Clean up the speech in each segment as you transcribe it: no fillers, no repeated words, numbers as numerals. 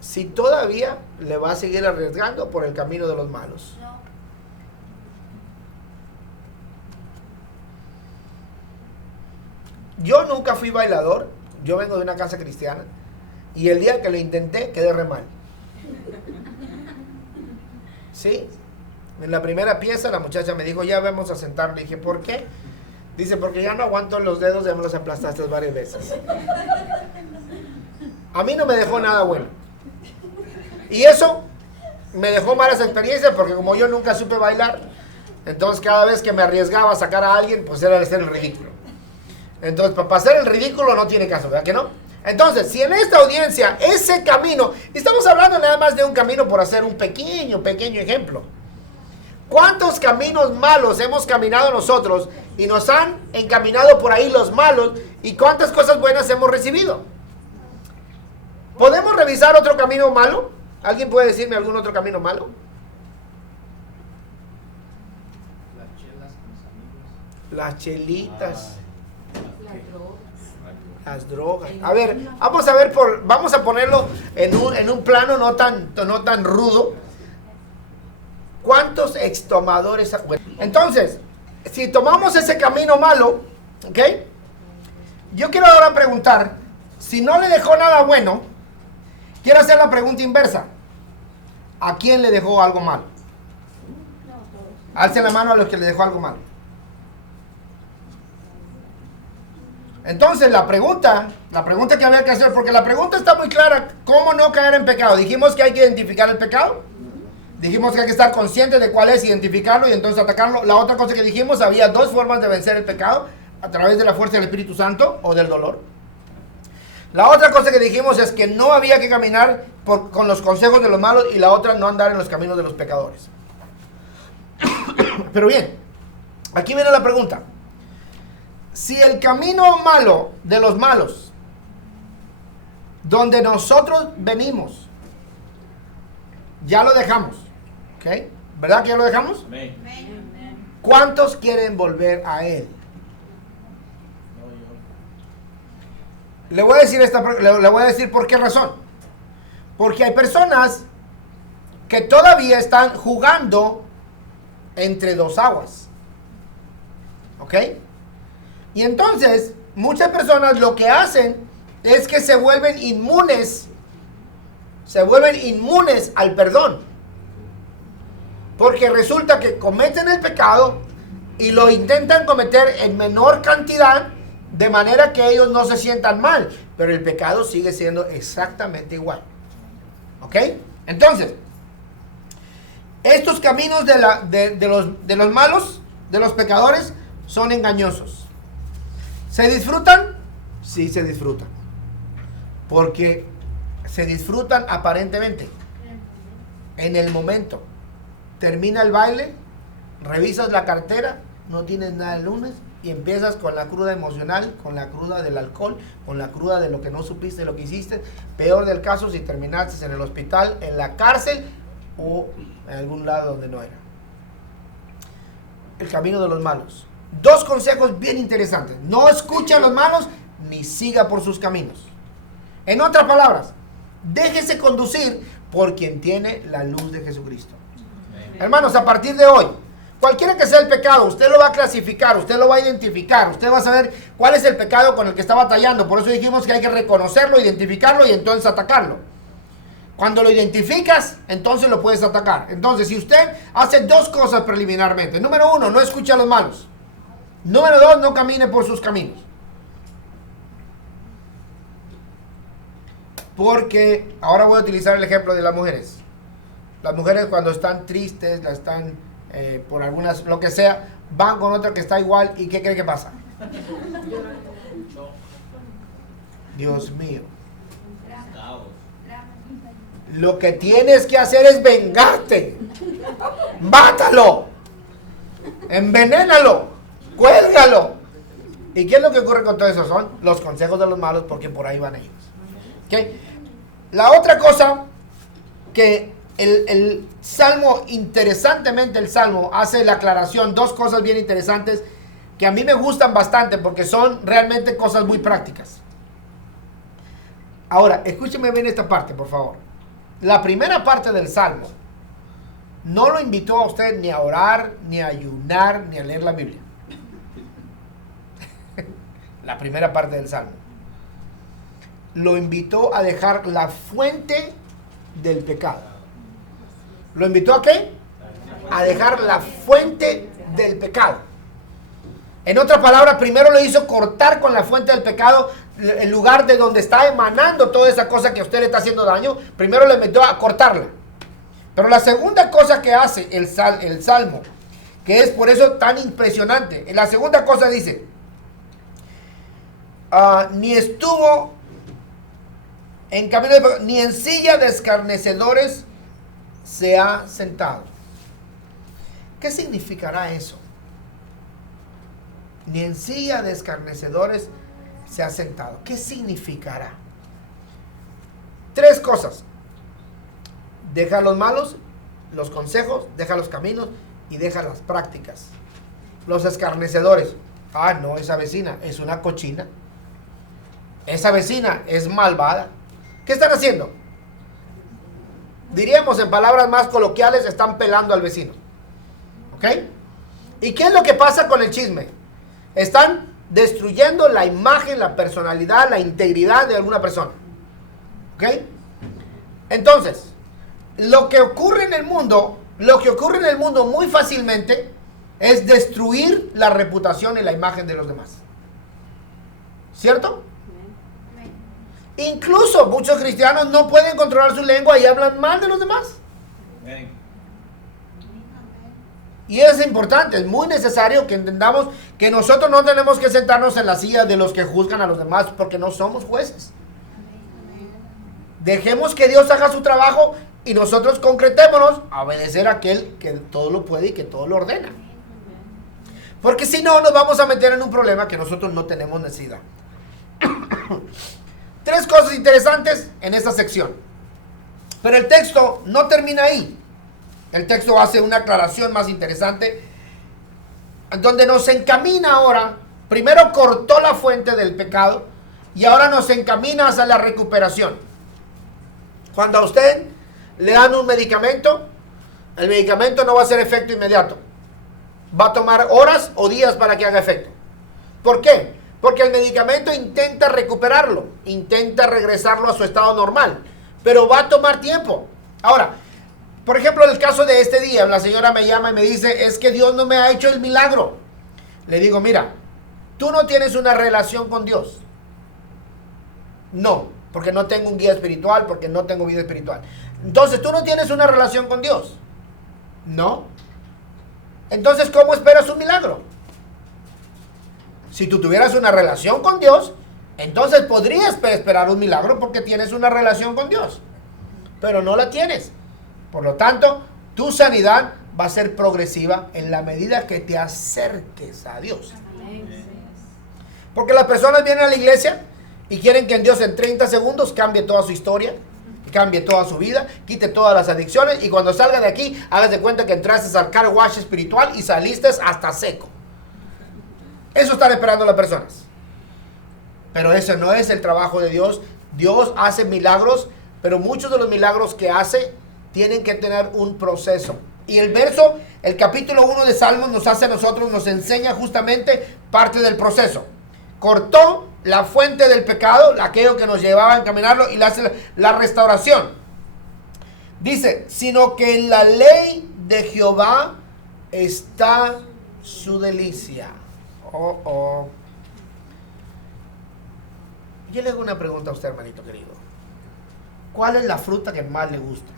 si todavía le va a seguir arriesgando por el camino de los malos? No. Yo nunca fui bailador, yo vengo de una casa cristiana, y el día que lo intenté quedé re mal. ¿Sí? En la primera pieza la muchacha me dijo, ya vamos a sentar. Le dije, ¿por qué? Dice, porque ya no aguanto los dedos, ya me los aplastaste varias veces. A mí no me dejó nada bueno. Y eso me dejó malas experiencias, porque como yo nunca supe bailar, entonces cada vez que me arriesgaba a sacar a alguien, pues era de hacer el ridículo. Entonces, para hacer el ridículo no tiene caso, ¿verdad que no? Entonces, si en esta audiencia ese camino, estamos hablando nada más de un camino por hacer un pequeño ejemplo. ¿Cuántos caminos malos hemos caminado nosotros y nos han encaminado por ahí los malos, y cuántas cosas buenas hemos recibido? ¿Podemos revisar otro camino malo? ¿Alguien puede decirme algún otro camino malo? Las chelas con los amigos. Las chelitas. Las drogas. Las drogas. A ver, vamos a ponerlo en un plano no tan rudo. ¿Cuántos extomadores? Bueno, entonces, si tomamos ese camino malo, ¿ok? Yo quiero ahora preguntar, si no le dejó nada bueno, quiero hacer la pregunta inversa. ¿A quién le dejó algo malo? Alcen la mano a los que le dejó algo malo. Entonces la pregunta que había que hacer, porque la pregunta está muy clara, ¿cómo no caer en pecado? Dijimos que hay que identificar el pecado, dijimos que hay que estar consciente de cuál es, identificarlo y entonces atacarlo. La otra cosa que dijimos, había dos formas de vencer el pecado, a través de la fuerza del Espíritu Santo o del dolor. La otra cosa que dijimos es que no había que caminar con los consejos de los malos, y la otra, no andar en los caminos de los pecadores. Pero bien, aquí viene la pregunta. Si el camino malo de los malos, donde nosotros venimos, ya lo dejamos, ¿ok? ¿Verdad que ya lo dejamos? Amén. ¿Cuántos quieren volver a él? No, yo. Le voy a decir por qué razón. Porque hay personas que todavía están jugando entre dos aguas, ¿ok? Y entonces, muchas personas lo que hacen es que se vuelven inmunes al perdón. Porque resulta que cometen el pecado y lo intentan cometer en menor cantidad, de manera que ellos no se sientan mal, pero el pecado sigue siendo exactamente igual. ¿Ok? Entonces, estos caminos de los malos, de los pecadores, son engañosos. ¿Se disfrutan? Sí, se disfrutan. Porque se disfrutan aparentemente. En el momento. Termina el baile, revisas la cartera, no tienes nada el lunes, y empiezas con la cruda emocional, con la cruda del alcohol, con la cruda de lo que no supiste, lo que hiciste. Peor del caso, si terminaste en el hospital, en la cárcel o en algún lado donde no era. El camino de los malos. Dos consejos bien interesantes. No escuche a los malos ni siga por sus caminos. En otras palabras, déjese conducir por quien tiene la luz de Jesucristo. Hermanos, a partir de hoy, cualquiera que sea el pecado, usted lo va a clasificar, usted lo va a identificar, usted va a saber cuál es el pecado con el que está batallando. Por eso dijimos que hay que reconocerlo, identificarlo y entonces atacarlo. Cuando lo identificas, entonces lo puedes atacar. Entonces, si usted hace dos cosas preliminarmente. Número uno, no escuche a los malos. Número dos, no camine por sus caminos. Porque ahora voy a utilizar el ejemplo de las mujeres. Las mujeres, cuando están tristes, están por algunas, lo que sea, van con otra que está igual, y ¿qué cree que pasa? Dios mío. Lo que tienes que hacer es vengarte. Mátalo. Envenénalo. Cuélgalo. ¿Y qué es lo que ocurre con todo eso? Son los consejos de los malos, porque por ahí van ellos. ¿Okay? La otra cosa que el Salmo, interesantemente el Salmo hace la aclaración, dos cosas bien interesantes que a mí me gustan bastante porque son realmente cosas muy prácticas. Ahora, escúcheme bien esta parte, por favor. la primera parte del Salmo no lo invitó a usted ni a orar, ni a ayunar, ni a leer la Biblia. La primera parte del Salmo. Lo invitó a dejar la fuente del pecado. ¿Lo invitó a qué? A dejar la fuente del pecado. En otras palabras, primero le hizo cortar con la fuente del pecado, el lugar de donde está emanando toda esa cosa que a usted le está haciendo daño. Primero le metió a cortarla. Pero la segunda cosa que hace el Salmo, que es por eso tan impresionante, la segunda cosa dice, ni estuvo en camino de pecado, ni en silla de escarnecedores se ha sentado. ¿Qué significará eso? Ni en silla de escarnecedores se ha sentado. ¿Qué significará? Tres cosas. Deja los malos, los consejos, deja los caminos y deja las prácticas. Los escarnecedores. No, esa vecina es una cochina. Esa vecina es malvada. ¿Qué están haciendo? Diríamos en palabras más coloquiales, están pelando al vecino. ¿Ok? ¿Y qué es lo que pasa con el chisme? Están destruyendo la imagen, la personalidad, la integridad de alguna persona. ¿Ok? Entonces, lo que ocurre en el mundo muy fácilmente es destruir la reputación y la imagen de los demás. ¿Cierto? Incluso muchos cristianos no pueden controlar su lengua y hablan mal de los demás. Y es importante, es muy necesario que entendamos que nosotros no tenemos que sentarnos en la silla de los que juzgan a los demás, porque no somos jueces. Dejemos que Dios haga su trabajo y nosotros concretémonos a obedecer a aquel que todo lo puede y que todo lo ordena. Porque si no, nos vamos a meter en un problema que nosotros no tenemos necesidad. Tres cosas interesantes en esta sección. Pero el texto no termina ahí. El texto hace una aclaración más interesante, donde nos encamina ahora. Primero cortó la fuente del pecado y ahora nos encamina hacia la recuperación. Cuando a usted le dan un medicamento, el medicamento no va a hacer efecto inmediato. Va a tomar horas o días para que haga efecto. ¿Por qué? Porque el medicamento intenta recuperarlo, intenta regresarlo a su estado normal, pero va a tomar tiempo. Ahora, por ejemplo, en el caso de este día, la señora me llama y me dice, es que Dios no me ha hecho el milagro. Le digo, mira, tú no tienes una relación con Dios. No, porque no tengo un guía espiritual, porque no tengo vida espiritual. Entonces, tú no tienes una relación con Dios. No. Entonces, ¿cómo esperas un milagro? Si tú tuvieras una relación con Dios, entonces podrías esperar un milagro porque tienes una relación con Dios. Pero no la tienes. Por lo tanto, tu sanidad va a ser progresiva en la medida que te acerques a Dios. Porque las personas vienen a la iglesia y quieren que en Dios en 30 segundos cambie toda su historia, cambie toda su vida, quite todas las adicciones y cuando salga de aquí, hagas de cuenta que entraste al car wash espiritual y saliste hasta seco. Eso están esperando las personas. Pero ese no es el trabajo de Dios. Dios hace milagros, pero muchos de los milagros que hace tienen que tener un proceso. Y el capítulo 1 de Salmos nos hace a nosotros, nos enseña justamente parte del proceso. Cortó la fuente del pecado, aquello que nos llevaba a encaminarlo, y le hace la restauración. Dice, sino que en la ley de Jehová está su delicia. Yo le hago una pregunta a usted, hermanito querido. ¿Cuál es la fruta que más le gusta?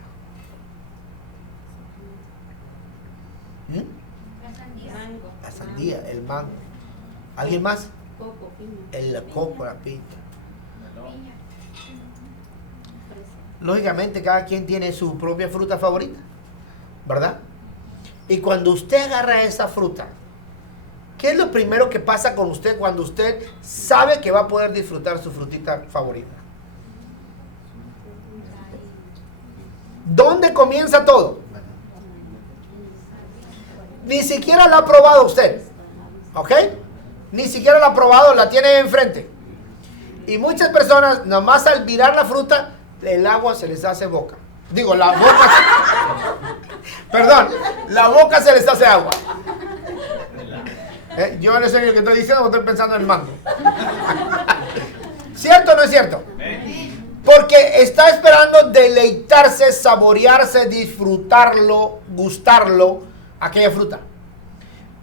La sandía, el mango. ¿Alguien más? El coco, la piña. Lógicamente cada quien tiene su propia fruta favorita, ¿verdad? Y cuando usted agarra esa fruta, ¿qué es lo primero que pasa con usted cuando usted sabe que va a poder disfrutar su frutita favorita? ¿Dónde comienza todo? Ni siquiera la ha probado usted, ¿ok? Ni siquiera la ha probado, la tiene enfrente. Y muchas personas, nomás al mirar la fruta, el agua se les hace boca. Digo, la boca. Perdón, la boca se les hace agua. Yo no sé lo que estoy diciendo, estoy pensando en el mango. ¿Cierto o no es cierto? Porque está esperando deleitarse, saborearse, disfrutarlo, gustarlo, aquella fruta.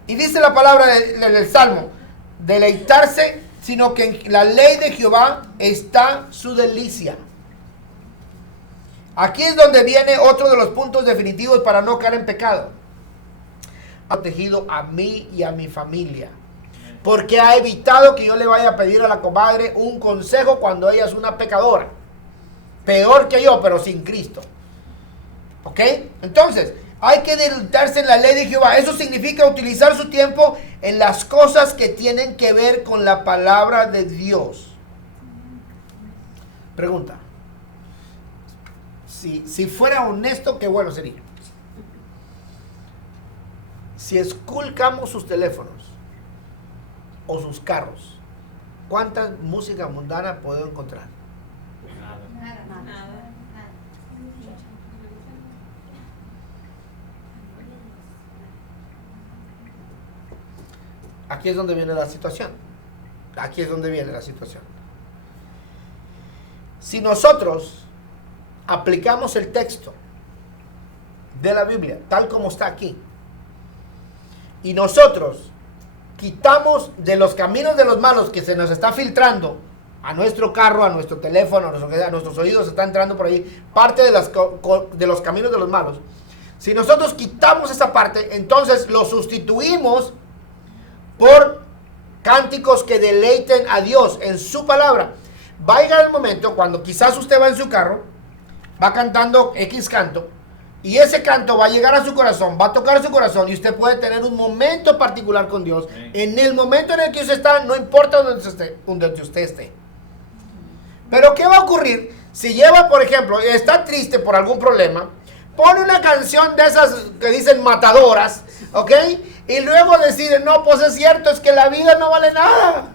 Y dice la palabra del Salmo, deleitarse, sino que en la ley de Jehová está su delicia. Aquí es donde viene otro de los puntos definitivos para no caer en pecado. Ha protegido a mí y a mi familia, porque ha evitado que yo le vaya a pedir a la comadre un consejo cuando ella es una pecadora, peor que yo, pero sin Cristo. ¿Ok? Entonces, hay que deleitarse en la ley de Jehová. Eso significa utilizar su tiempo en las cosas que tienen que ver con la palabra de Dios. Pregunta. Si fuera honesto, qué bueno sería. Si esculcamos sus teléfonos o sus carros, ¿cuánta música mundana puedo encontrar? Nada. Aquí es donde viene la situación. Aquí es donde viene la situación. Si nosotros aplicamos el texto de la Biblia tal como está aquí, y nosotros quitamos de los caminos de los malos que se nos está filtrando a nuestro carro, a nuestro teléfono, a nuestros oídos, está entrando por ahí parte de los caminos de los malos. Si nosotros quitamos esa parte, entonces lo sustituimos por cánticos que deleiten a Dios en su palabra. Va a llegar el momento cuando quizás usted va en su carro, va cantando X canto, y ese canto va a llegar a su corazón, va a tocar su corazón, y usted puede tener un momento particular con Dios. En el momento en el que usted está, no importa donde usted esté. Pero ¿qué va a ocurrir si lleva, por ejemplo, está triste por algún problema, pone una canción de esas que dicen matadoras, ¿ok? Y luego decide, no, pues es cierto, es que la vida no vale nada.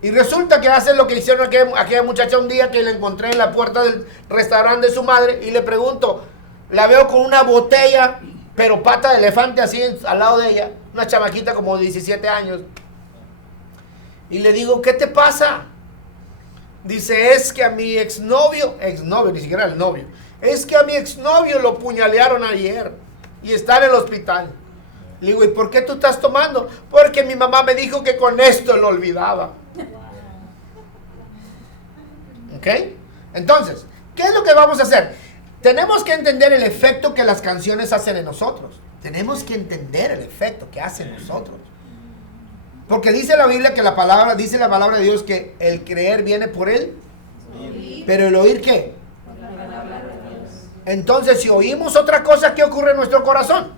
Y resulta que hacen lo que hicieron aquella muchacha un día que la encontré en la puerta del restaurante de su madre y le pregunto, la veo con una botella, pero pata de elefante así al lado de ella, una chamaquita como de 17 años. Y le digo, ¿qué te pasa? Dice, es que a mi exnovio, ni siquiera el novio, es que a mi exnovio lo puñalearon ayer y está en el hospital. Le digo, ¿y por qué tú estás tomando? Porque mi mamá me dijo que con esto lo olvidaba. ¿Ok? Entonces, ¿qué es lo que vamos a hacer? Tenemos que entender el efecto que las canciones hacen en nosotros. Tenemos que entender el efecto que hacen en nosotros. Porque dice la Biblia que dice la palabra de Dios que el creer viene por él. Pero el oír, ¿qué? Entonces, si oímos otra cosa, ¿qué ocurre en nuestro corazón?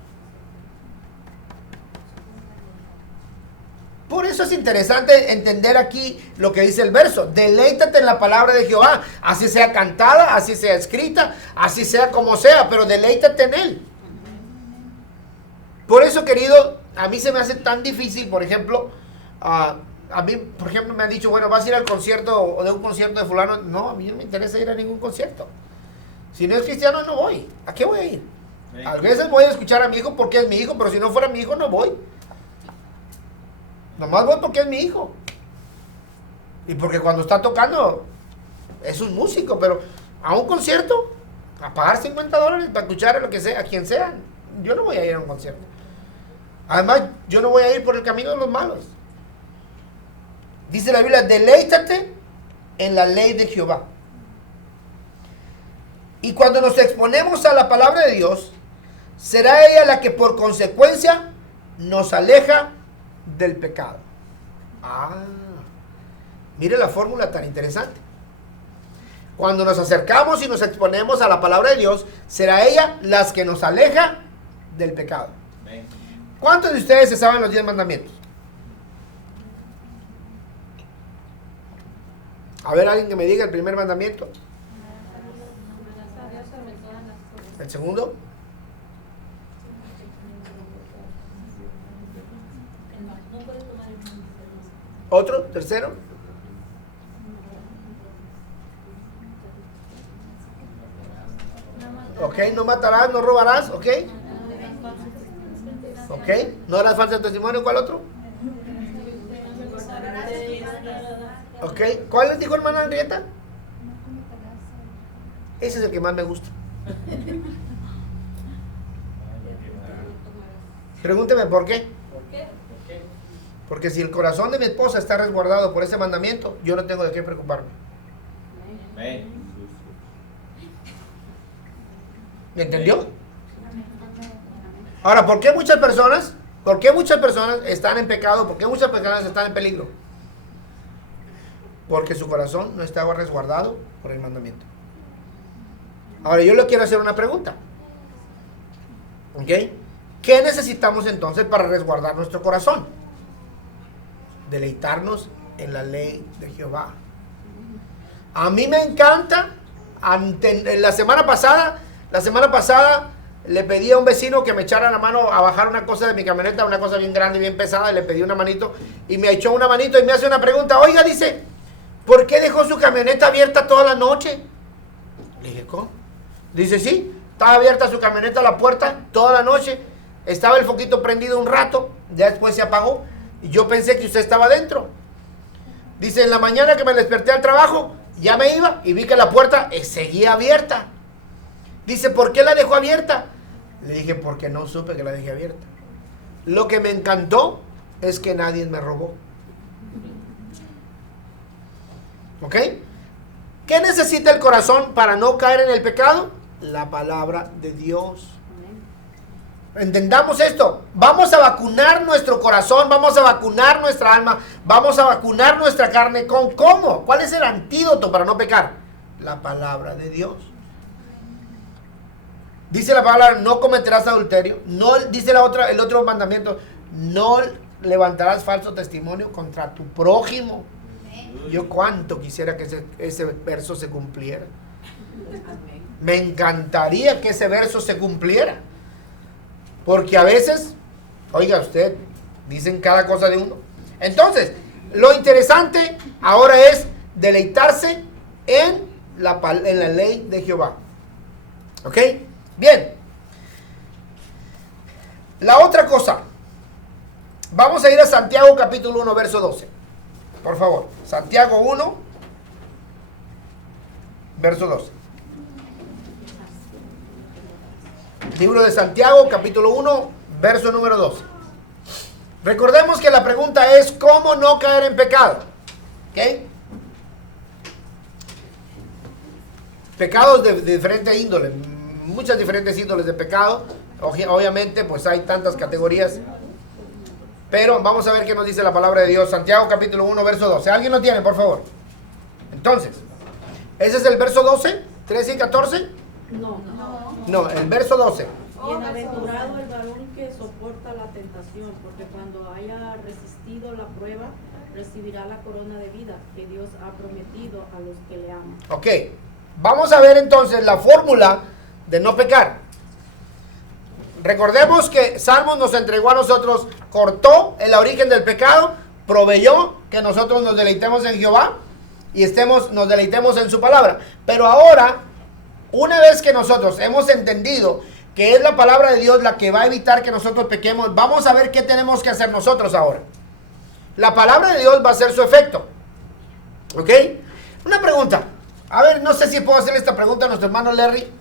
Por eso es interesante entender aquí lo que dice el verso. Deleítate en la palabra de Jehová, así sea cantada, así sea escrita, así sea como sea, pero deleítate en él. Por eso, querido, a mí se me hace tan difícil, por ejemplo, a mí, por ejemplo, me han dicho, bueno, ¿vas a ir al concierto o de un concierto de fulano? No, a mí no me interesa ir a ningún concierto. Si no es cristiano, no voy. ¿A qué voy a ir? A veces voy a escuchar a mi hijo porque es mi hijo, pero si no fuera mi hijo, no voy. Nomás voy porque es mi hijo. Y porque cuando está tocando, es un músico, pero a un concierto, a pagar $50 para escuchar a lo que sea, a quien sea, yo no voy a ir a un concierto. Además, yo no voy a ir por el camino de los malos. Dice la Biblia, deleítate en la ley de Jehová. Y cuando nos exponemos a la palabra de Dios, será ella la que por consecuencia nos aleja del pecado. Mire la fórmula tan interesante. Cuando nos acercamos y nos exponemos a la palabra de Dios, será ella las que nos aleja del pecado. ¿Cuántos de ustedes se saben los 10 mandamientos? A ver, alguien que me diga el primer mandamiento. ¿El segundo? ¿Otro? ¿Tercero? Ok, no matarás, no robarás. Ok. Ok, no harás falso testimonio. ¿Cuál otro? Ok, ¿cuál les dijo hermana Henrietta? Ese es el que más me gusta. Pregúnteme por qué. Porque si el corazón de mi esposa está resguardado por ese mandamiento, yo no tengo de qué preocuparme. ¿Me entendió? Ahora, ¿por qué muchas personas están en pecado? ¿Por qué muchas personas están en peligro? Porque su corazón no estaba resguardado por el mandamiento. Ahora, yo le quiero hacer una pregunta. ¿Ok? ¿Qué necesitamos entonces para resguardar nuestro corazón? Deleitarnos en la ley de Jehová. A mí me encanta. La semana pasada le pedí a un vecino que me echara la mano a bajar una cosa de mi camioneta, una cosa bien grande y bien pesada, y le pedí una manito, y me echó una manito y me hace una pregunta. Oiga, dice, ¿por qué dejó su camioneta abierta toda la noche? Le dije, ¿cómo? Dice, sí, estaba abierta su camioneta, la puerta, toda la noche, estaba el foquito prendido un rato, ya después se apagó, y yo pensé que usted estaba dentro. Dice, en la mañana que me desperté al trabajo, ya me iba, y vi que la puerta seguía abierta. Dice, ¿por qué la dejó abierta? Le dije, porque no supe que la dejé abierta. Lo que me encantó es que nadie me robó. ¿Ok? ¿Qué necesita el corazón para no caer en el pecado? La palabra de Dios. Entendamos esto. Vamos a vacunar nuestro corazón, vamos a vacunar nuestra alma, vamos a vacunar nuestra carne. ¿Con cómo? ¿Cuál es el antídoto para no pecar? La palabra de Dios. Dice la palabra, no cometerás adulterio. No, dice el otro mandamiento, no levantarás falso testimonio contra tu prójimo. Yo cuánto quisiera que ese verso se cumpliera. Me encantaría que ese verso se cumpliera. Porque a veces, oiga usted, dicen cada cosa de uno. Entonces, lo interesante ahora es deleitarse en la ley de Jehová. ¿Ok? Bien. La otra cosa. Vamos a ir a Santiago capítulo 1, verso 12. Por favor. Santiago 1, verso 12. Libro de Santiago, capítulo 1, verso número 12. Recordemos que la pregunta es, ¿cómo no caer en pecado? ¿Ok? Pecados de diferente índole, muchas diferentes índoles de pecado. Obviamente, pues hay tantas categorías. Pero vamos a ver qué nos dice la palabra de Dios. Santiago, capítulo 1, verso 12. ¿Alguien lo tiene, por favor? Entonces, ¿ese es el verso 12? ¿13 y 14? No, el verso 12. Bienaventurado el varón que soporta la tentación, porque cuando haya resistido la prueba, recibirá la corona de vida que Dios ha prometido a los que le aman. Ok, vamos a ver entonces la fórmula de no pecar. Recordemos que Salmos nos entregó a nosotros, cortó el origen del pecado, proveyó que nosotros nos deleitemos en Jehová y nos deleitemos en su palabra. Pero ahora, una vez que nosotros hemos entendido que es la palabra de Dios la que va a evitar que nosotros pequemos, vamos a ver qué tenemos que hacer nosotros ahora. La palabra de Dios va a hacer su efecto. ¿Ok? Una pregunta. A ver, no sé si puedo hacerle esta pregunta a nuestro hermano Larry.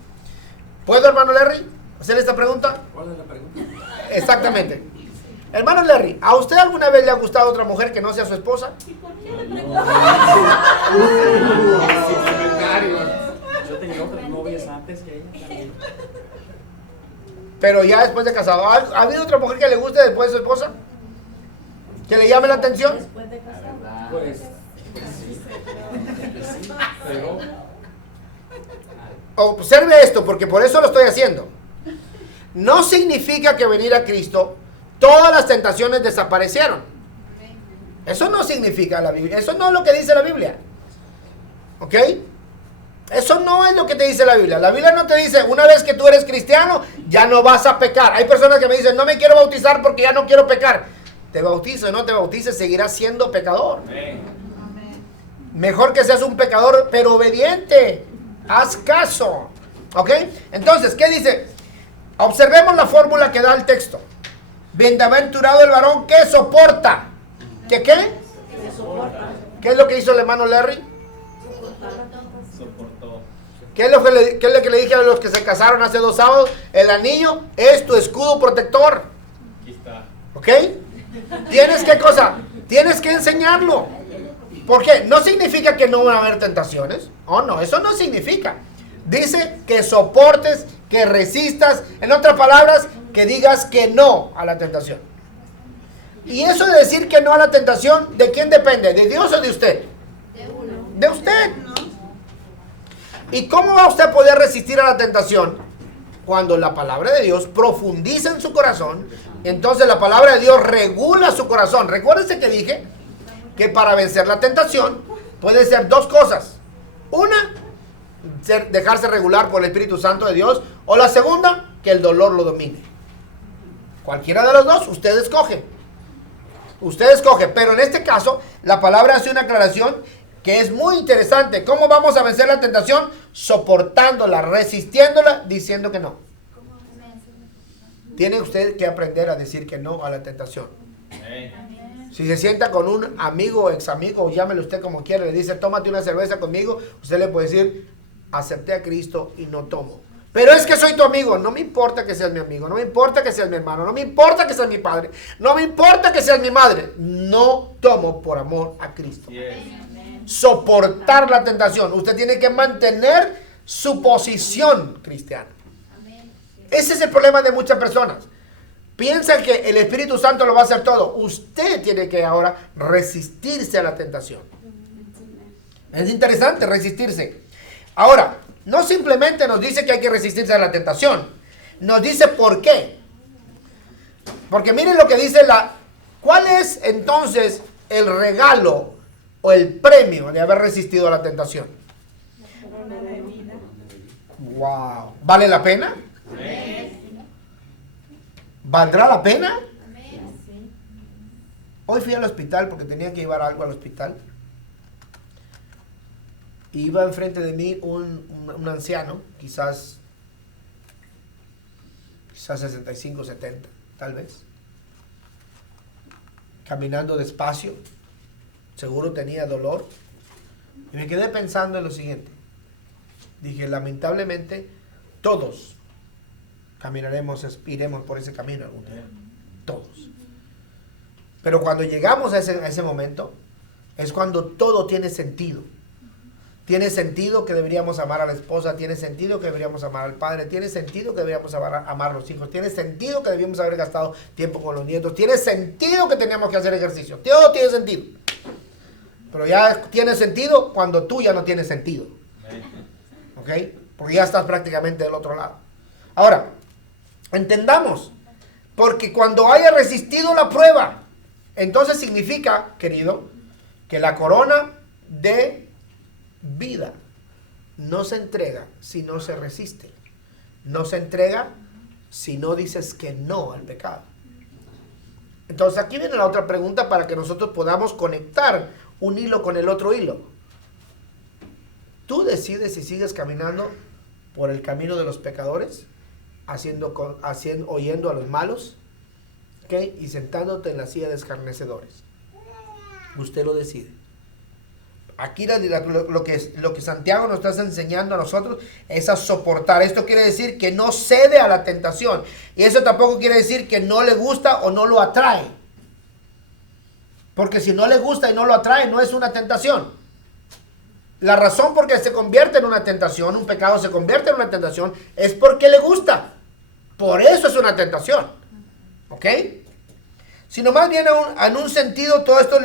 ¿Puedo, hermano Larry, hacerle esta pregunta? ¿Cuál es la pregunta? Exactamente. Hermano Larry, ¿a usted alguna vez le ha gustado otra mujer que no sea su esposa? Yo tenía otras novias antes que ella también. Pero ya después de casado, ¿ha habido otra mujer que le guste después de su esposa? ¿Que le llame la atención? Después de casar. Pues sí. Pero Observe esto, porque por eso lo estoy haciendo. No significa que venir a Cristo todas las tentaciones desaparecieron. Eso no significa la Biblia. Eso no es lo que dice la Biblia. ¿Ok? Eso no es lo que te dice la Biblia. La Biblia no te dice, una vez que tú eres cristiano, ya no vas a pecar. Hay personas que me dicen, no me quiero bautizar porque ya no quiero pecar. Te bautices o no te bautices, seguirás siendo pecador. Mejor que seas un pecador, pero obediente. Haz caso. ¿Ok? Entonces, ¿qué dice? Observemos la fórmula que da el texto. Bienaventurado el varón que soporta. ¿Qué qué? Que soporta. ¿Qué es lo que hizo el hermano Larry? Soportó. ¿Qué es lo que le dije a los que se casaron hace 2 sábados? El anillo es tu escudo protector. Aquí está. ¿Ok? ¿Tienes qué cosa? Tienes que enseñarlo. ¿Por qué? No significa que no van a haber tentaciones. Oh, no, eso no significa. Dice que soportes, que resistas. En otras palabras, que digas que no a la tentación. Y eso de decir que no a la tentación, ¿de quién depende? ¿De Dios o de usted? De usted. ¿Y cómo va usted a poder resistir a la tentación? Cuando la palabra de Dios profundiza en su corazón, entonces la palabra de Dios regula su corazón. Recuérdense que dije que para vencer la tentación puede ser 2 cosas. Una, dejarse regular por el Espíritu Santo de Dios. O la segunda, que el dolor lo domine. Cualquiera de los dos, usted escoge. Usted escoge. Pero en este caso, la palabra hace una aclaración que es muy interesante. ¿Cómo vamos a vencer la tentación? Soportándola, resistiéndola, diciendo que no. Tiene usted que aprender a decir que no a la tentación. Si se sienta con un amigo o ex amigo, llámelo usted como quiera, le dice, tómate una cerveza conmigo, usted le puede decir, acepté a Cristo y no tomo. Pero es que soy tu amigo. No me importa que seas mi amigo, no me importa que seas mi hermano, no me importa que seas mi padre, no me importa que seas mi madre. No tomo por amor a Cristo. Soportar la tentación. Usted tiene que mantener su posición cristiana. Ese es el problema de muchas personas. Piensan que el Espíritu Santo lo va a hacer todo. Usted tiene que ahora resistirse a la tentación. Es interesante resistirse. Ahora, no simplemente nos dice que hay que resistirse a la tentación. Nos dice por qué. Porque miren lo que dice ¿cuál es entonces el regalo o el premio de haber resistido a la tentación? Wow. ¿Vale la pena? ¿Valdrá la pena? Hoy fui al hospital porque tenía que llevar algo al hospital. Y iba enfrente de mí un anciano, quizás 65, 70, tal vez. Caminando despacio. Seguro tenía dolor. Y me quedé pensando en lo siguiente. Dije, lamentablemente, todos iremos por ese camino algún día. Todos. Pero cuando llegamos a ese momento, es cuando todo tiene sentido. Tiene sentido que deberíamos amar a la esposa, tiene sentido que deberíamos amar al padre, tiene sentido que deberíamos amar a los hijos, tiene sentido que debíamos haber gastado tiempo con los nietos, tiene sentido que teníamos que hacer ejercicio. Todo tiene sentido. Pero ya tiene sentido cuando tú ya no tienes sentido. ¿Ok? Porque ya estás prácticamente del otro lado. Ahora, entendamos, porque cuando haya resistido la prueba, entonces significa, querido, que la corona de vida no se entrega si no se resiste. No se entrega si no dices que no al pecado. Entonces aquí viene la otra pregunta para que nosotros podamos conectar un hilo con el otro hilo. Tú decides si sigues caminando por el camino de los pecadores, oyendo a los malos, ¿okay? Y sentándote en la silla de escarnecedores. Usted lo decide. Aquí lo que Santiago nos está enseñando a nosotros es a soportar. Esto quiere decir que no cede a la tentación. Y eso tampoco quiere decir que no le gusta o no lo atrae. Porque si no le gusta y no lo atrae, no es una tentación. La razón por qué se convierte en una tentación, un pecado se convierte en una tentación, es porque le gusta. Por eso es una tentación. ¿Ok? Sino más bien en un sentido todo esto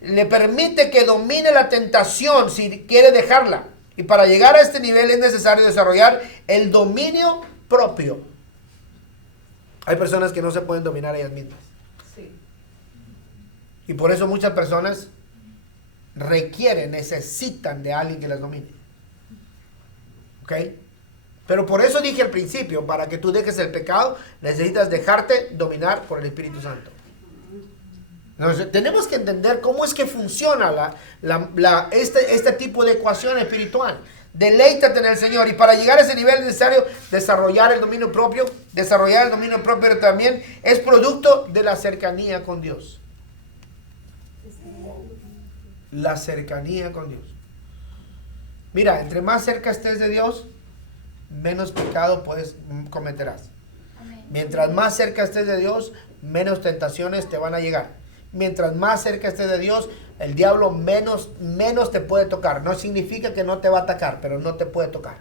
le permite que domine la tentación si quiere dejarla. Y para llegar a este nivel es necesario desarrollar el dominio propio. Hay personas que no se pueden dominar ellas mismas. Sí. Y por eso muchas personas necesitan de alguien que las domine. ¿Ok? Pero por eso dije al principio, para que tú dejes el pecado, necesitas dejarte dominar por el Espíritu Santo. Entonces, tenemos que entender cómo es que funciona este tipo de ecuación espiritual. Deleítate en el Señor. Y para llegar a ese nivel es necesario desarrollar el dominio propio. Desarrollar el dominio propio, pero también es producto de la cercanía con Dios. La cercanía con Dios. Mira, entre más cerca estés de Dios, menos pecado cometerás. Mientras más cerca estés de Dios, menos tentaciones te van a llegar. Mientras más cerca estés de Dios, el diablo menos te puede tocar. No significa que no te va a atacar, pero no te puede tocar.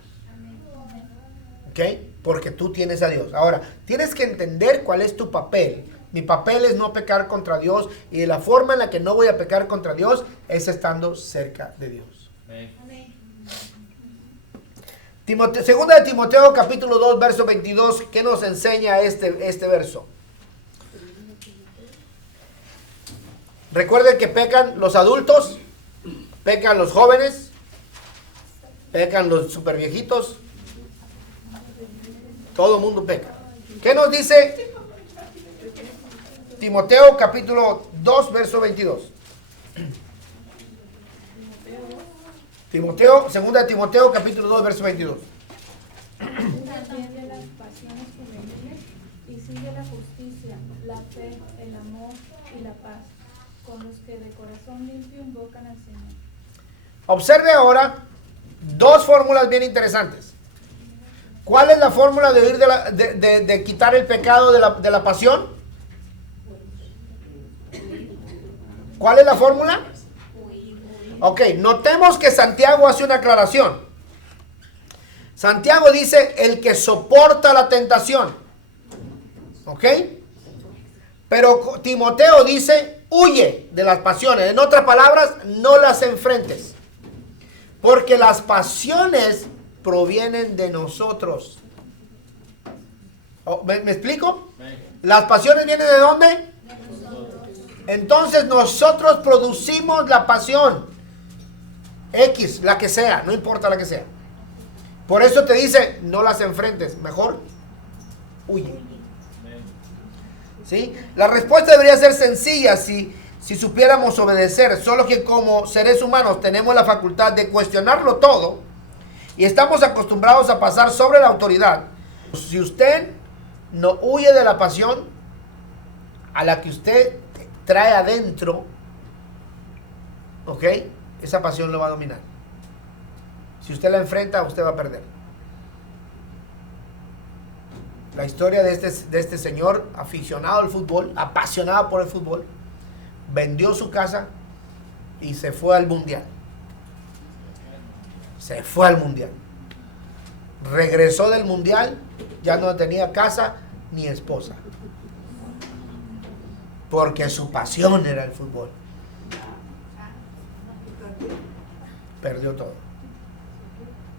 ¿Ok? Porque tú tienes a Dios. Ahora, tienes que entender cuál es tu papel. Mi papel es no pecar contra Dios, y la forma en la que no voy a pecar contra Dios es estando cerca de Dios. Segunda de Timoteo capítulo 2 verso 22, ¿qué nos enseña este verso? Recuerden que pecan los adultos, pecan los jóvenes, pecan los super viejitos, todo el mundo peca. ¿Qué nos dice Timoteo capítulo 2 verso 22? Segunda de Timoteo capítulo 2 verso 22. Atiende las pasiones juveniles y sigue la justicia, la fe, el amor y la paz, con los que de corazón limpio invocan al Señor. Observe ahora dos fórmulas bien interesantes. ¿Cuál es la fórmula de huir de quitar el pecado de la pasión? ¿Cuál es la fórmula? Ok, notemos que Santiago hace una aclaración. Santiago dice, el que soporta la tentación. ¿Ok? Pero Timoteo dice, huye de las pasiones. En otras palabras, no las enfrentes. Porque las pasiones provienen de nosotros. ¿Me explico? ¿Las pasiones vienen de dónde? Entonces nosotros producimos la pasión. X, la que sea, no importa la que sea. Por eso te dice, no las enfrentes, mejor huye. ¿Sí? La respuesta debería ser sencilla si supiéramos obedecer, solo que como seres humanos tenemos la facultad de cuestionarlo todo y estamos acostumbrados a pasar sobre la autoridad. Si usted no huye de la pasión a la que usted trae adentro, ¿ok? Esa pasión lo va a dominar. Si usted la enfrenta, usted va a perder. La historia de este señor aficionado al fútbol, apasionado por el fútbol, vendió su casa y se fue al mundial. Se fue al mundial. Regresó del mundial, ya no tenía casa ni esposa. Porque su pasión era el fútbol. Perdió todo.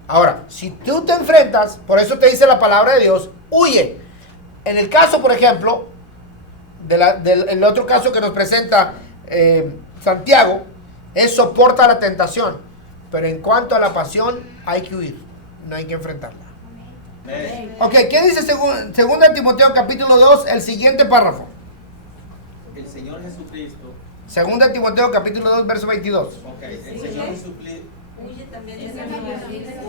Ahora, si tú te enfrentas, por eso te dice la palabra de Dios, huye. En el caso, por ejemplo, el otro caso que nos presenta Santiago, es soporta la tentación. Pero en cuanto a la pasión, hay que huir, no hay que enfrentarla. Ok, ¿qué dice segunda de Timoteo capítulo 2, el siguiente párrafo? El Señor Jesucristo. Segunda de Timoteo capítulo 2, verso 22. Ok, el Señor Jesucristo. Huye también de la justicia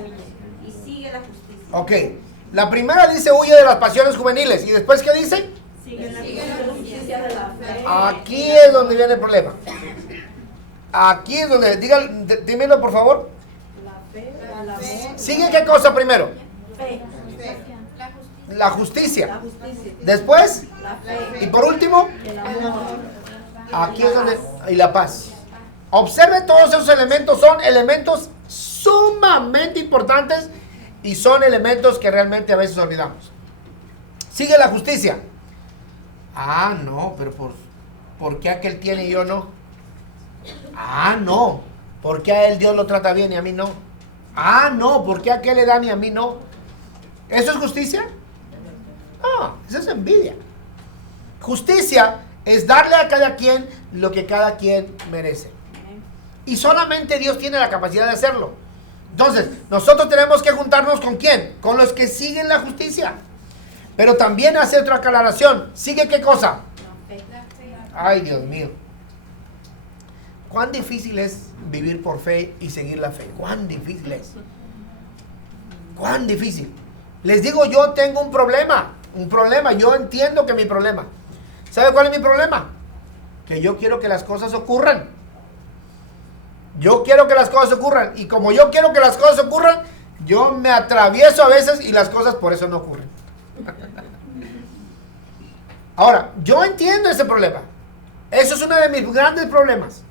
y sigue la justicia. Ok, la primera dice huye de las pasiones juveniles. ¿Y después qué dice? Sigue la justicia de la fe. Aquí es donde viene el problema. Aquí es donde, dímelo por favor. La fe, el amor, ¿Sigue qué cosa primero? fe, La justicia. la justicia, Después, la fe, y por último, el amor. aquí es donde, y la paz. Observe, todos esos elementos son elementos sumamente importantes y son elementos que realmente a veces olvidamos. Sigue la justicia. Ah, no, pero ¿por qué aquel tiene y yo no? Ah, no, ¿por qué a él Dios lo trata bien y a mí no? Ah, no, ¿por qué a aquel le dan y a mí no? ¿Eso es justicia? Ah, eso es envidia. Justicia es darle a cada quien lo que cada quien merece. Y solamente Dios tiene la capacidad de hacerlo. Entonces, nosotros tenemos que juntarnos ¿con quién? Con los que siguen la justicia. Pero también hace otra aclaración. ¿Sigue qué cosa? Ay, Dios mío. ¿Cuán difícil es vivir por fe y seguir la fe? ¿Cuán difícil es? ¿Cuán difícil? Les digo, yo tengo un problema. Yo entiendo que mi problema. ¿Sabe cuál es mi problema? Que yo quiero que las cosas ocurran. Yo quiero que las cosas ocurran. Y como yo quiero que las cosas ocurran, yo me atravieso a veces y las cosas por eso no ocurren. Ahora, yo entiendo ese problema. Eso es uno de mis grandes problemas.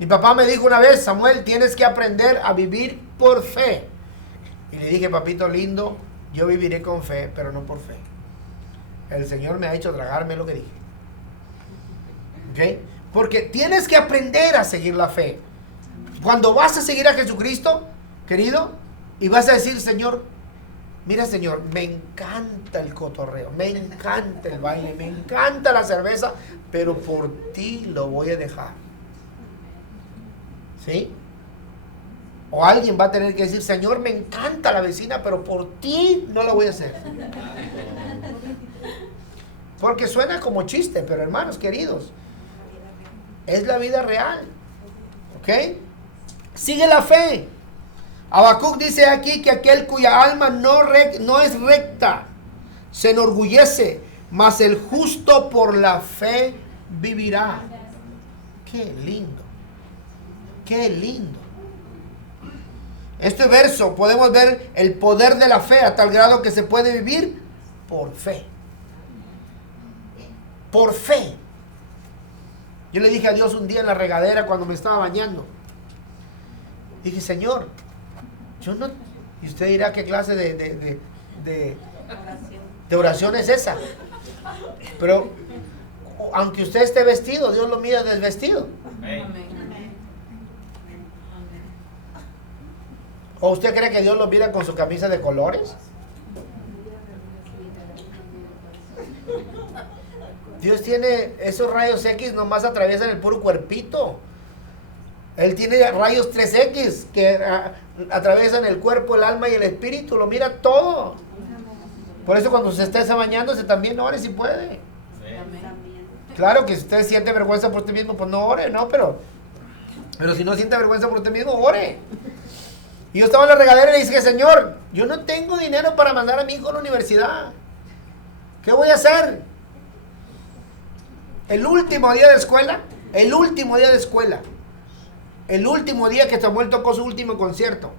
Mi papá me dijo una vez, Samuel, tienes que aprender a vivir por fe. Y le dije, papito lindo, yo viviré con fe, pero no por fe. El Señor me ha hecho tragarme lo que dije. ¿Ok? Porque tienes que aprender a seguir la fe. Cuando vas a seguir a Jesucristo, querido, y vas a decir, Señor, mira, Señor, me encanta el cotorreo, me encanta el baile, me encanta la cerveza, pero por ti lo voy a dejar. ¿Sí? O alguien va a tener que decir, Señor, me encanta la vecina, pero por ti no lo voy a hacer. Porque suena como chiste, pero hermanos queridos, es la vida real. ¿Ok? Sigue la fe. Habacuc dice aquí que aquel cuya alma no es recta se enorgullece, mas el justo por la fe vivirá. Qué lindo. Qué lindo. Este verso podemos ver el poder de la fe a tal grado que se puede vivir por fe. Por fe. Yo le dije a Dios un día en la regadera cuando me estaba bañando. Dije, Señor, yo no... Y usted dirá qué clase de oración es esa. Pero aunque usted esté vestido, Dios lo mira desvestido. ¿O usted cree que Dios lo mira con su camisa de colores? Dios tiene esos rayos X, nomás atraviesan el puro cuerpito. Él tiene rayos 3X que atraviesan el cuerpo, el alma y el espíritu. Lo mira todo. Por eso cuando se esté bañándose también ore si puede. Claro que si usted siente vergüenza por usted mismo, pues no ore, ¿no? Pero si no siente vergüenza por usted mismo, ore. Y yo estaba en la regadera y le dije, Señor, yo no tengo dinero para mandar a mi hijo a la universidad. ¿Qué voy a hacer? El último día de escuela, el último día que Samuel tocó su último concierto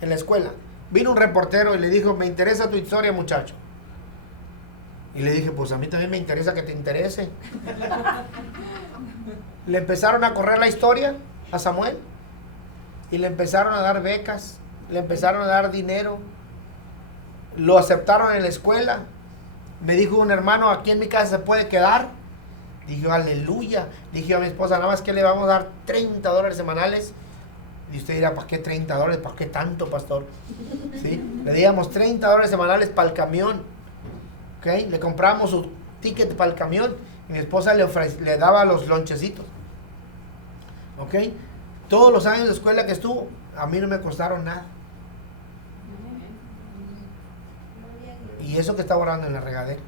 en la escuela, vino un reportero y le dijo, me interesa tu historia, muchacho. Y le dije, pues a mí también me interesa que te interese. Le empezaron a correr la historia a Samuel y le empezaron a dar becas, le empezaron a dar dinero, lo aceptaron en la escuela. Me dijo un hermano, aquí en mi casa se puede quedar. Dije, aleluya. Dije a mi esposa, nada más que le vamos a dar $30 semanales. Y usted dirá, ¿para qué $30? ¿Para qué tanto, pastor? ¿Sí? Le díamos $30 semanales para el camión. ¿Okay? Le compramos su ticket para el camión. Y mi esposa le daba los lonchecitos. ¿Ok? Todos los años de escuela que estuvo, a mí no me costaron nada. Y eso que estaba orando en la regadera.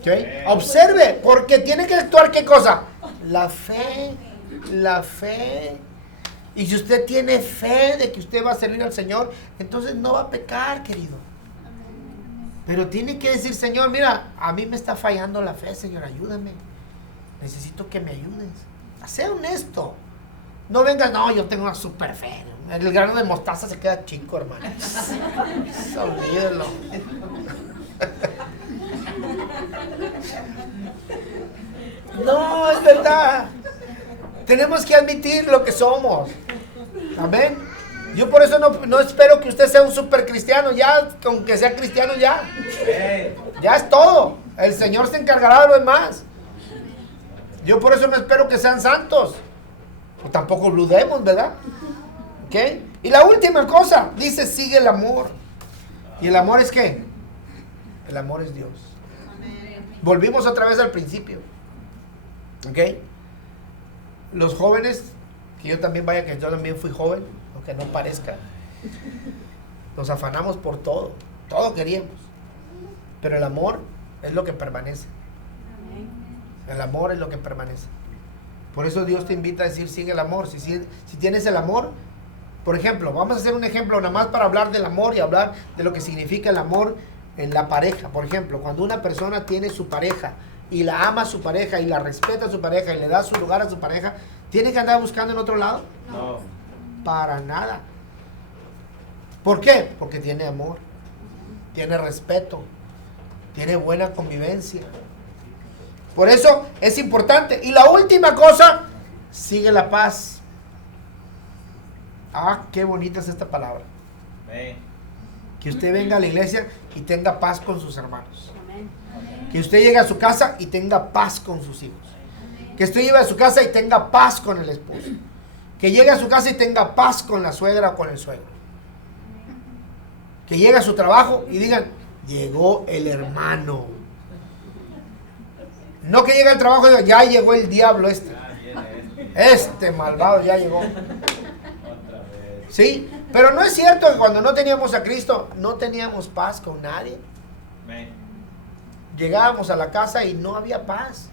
¿Okay? Observe, porque tiene que actuar ¿qué cosa? La fe. Y si usted tiene fe de que usted va a servir al Señor, entonces no va a pecar, querido. Pero tiene que decir, Señor, mira, a mí me está fallando la fe, Señor, ayúdame. Necesito que me ayudes. Sea honesto. No vengas, no, yo tengo una super fe. El grano de mostaza se queda chico, hermano. Olvídelo. No, es verdad. Tenemos que admitir lo que somos. Amén. Yo por eso no espero que usted sea un super cristiano. Ya, aunque sea cristiano, ya. Ya es todo. El Señor se encargará de lo demás. Yo por eso no espero que sean santos. O tampoco dudemos, ¿verdad? ¿Ok? Y la última cosa, dice, sigue el amor. ¿Y el amor es qué? El amor es Dios. Volvimos otra vez al principio. ¿Ok? Los jóvenes, que yo también fui joven, aunque no parezca, nos afanamos por todo queríamos. Pero el amor es lo que permanece. El amor es lo que permanece. Por eso Dios te invita a decir, sigue el amor. Si tienes el amor, Por ejemplo, vamos a hacer un ejemplo nada más para hablar del amor y hablar de lo que significa el amor en la pareja. Por ejemplo, cuando una persona tiene su pareja y la ama a su pareja y la respeta a su pareja y le da su lugar a su pareja, ¿tiene que andar buscando en otro lado? No. Para nada. ¿Por qué? Porque tiene amor, tiene respeto, tiene buena convivencia. Por eso es importante. Y la última cosa, sigue la paz. Ah, qué bonita es esta palabra. Amén. Que usted venga a la iglesia y tenga paz con sus hermanos. Amén. Que usted llegue a su casa y tenga paz con sus hijos. Que usted llegue a su casa y tenga paz con el esposo. Que llegue a su casa y tenga paz con la suegra o con el suegro. Que llegue a su trabajo y digan, llegó el hermano. No que llegue al trabajo y diga, ya llegó el diablo este. Ah, viene Este malvado ya llegó. otra vez. Sí, pero no es cierto que cuando no teníamos a Cristo, no teníamos paz con nadie. Amén. Llegábamos a la casa y no había paz.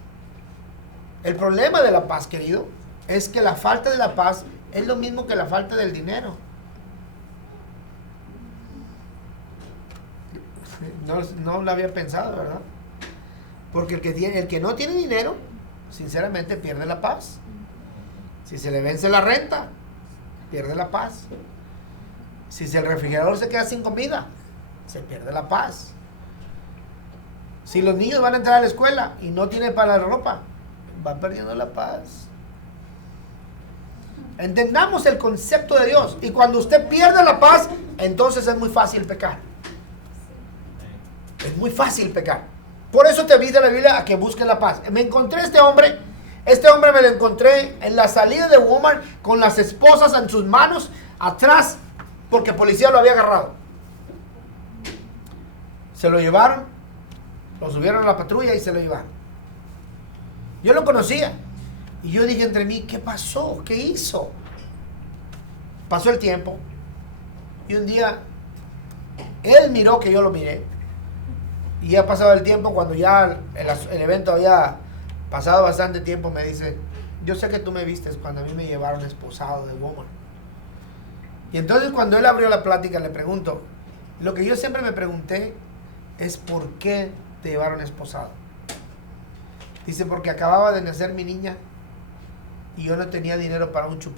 El problema de la paz, querido, es que la falta de la paz es lo mismo que la falta del dinero. No lo había pensado, ¿verdad? Porque el que no tiene dinero, sinceramente pierde la paz. Si se le vence la renta, pierde la paz. Si el refrigerador se queda sin comida, se pierde la paz. Si los niños van a entrar a la escuela y no tienen para la ropa, van perdiendo la paz. Entendamos el concepto de Dios. Y cuando usted pierde la paz, entonces es muy fácil pecar. Es muy fácil pecar. Por eso te invita la Biblia a que busques la paz. Me encontré este hombre me lo encontré en la salida de Walmart con las esposas en sus manos atrás porque el policía lo había agarrado. Se lo llevaron, lo subieron a la patrulla y se lo llevaron. Yo lo conocía y yo dije entre mí, ¿qué pasó? ¿Qué hizo? Pasó el tiempo y un día él miró que yo lo miré. Y ha pasado el tiempo, cuando ya el evento había pasado bastante tiempo, me dice, yo sé que tú me vistes cuando a mí me llevaron esposado de Walmart. Y entonces cuando él abrió la plática, le pregunto, lo que yo siempre me pregunté es ¿por qué te llevaron esposado? Dice, porque acababa de nacer mi niña y yo no tenía dinero para un chupón.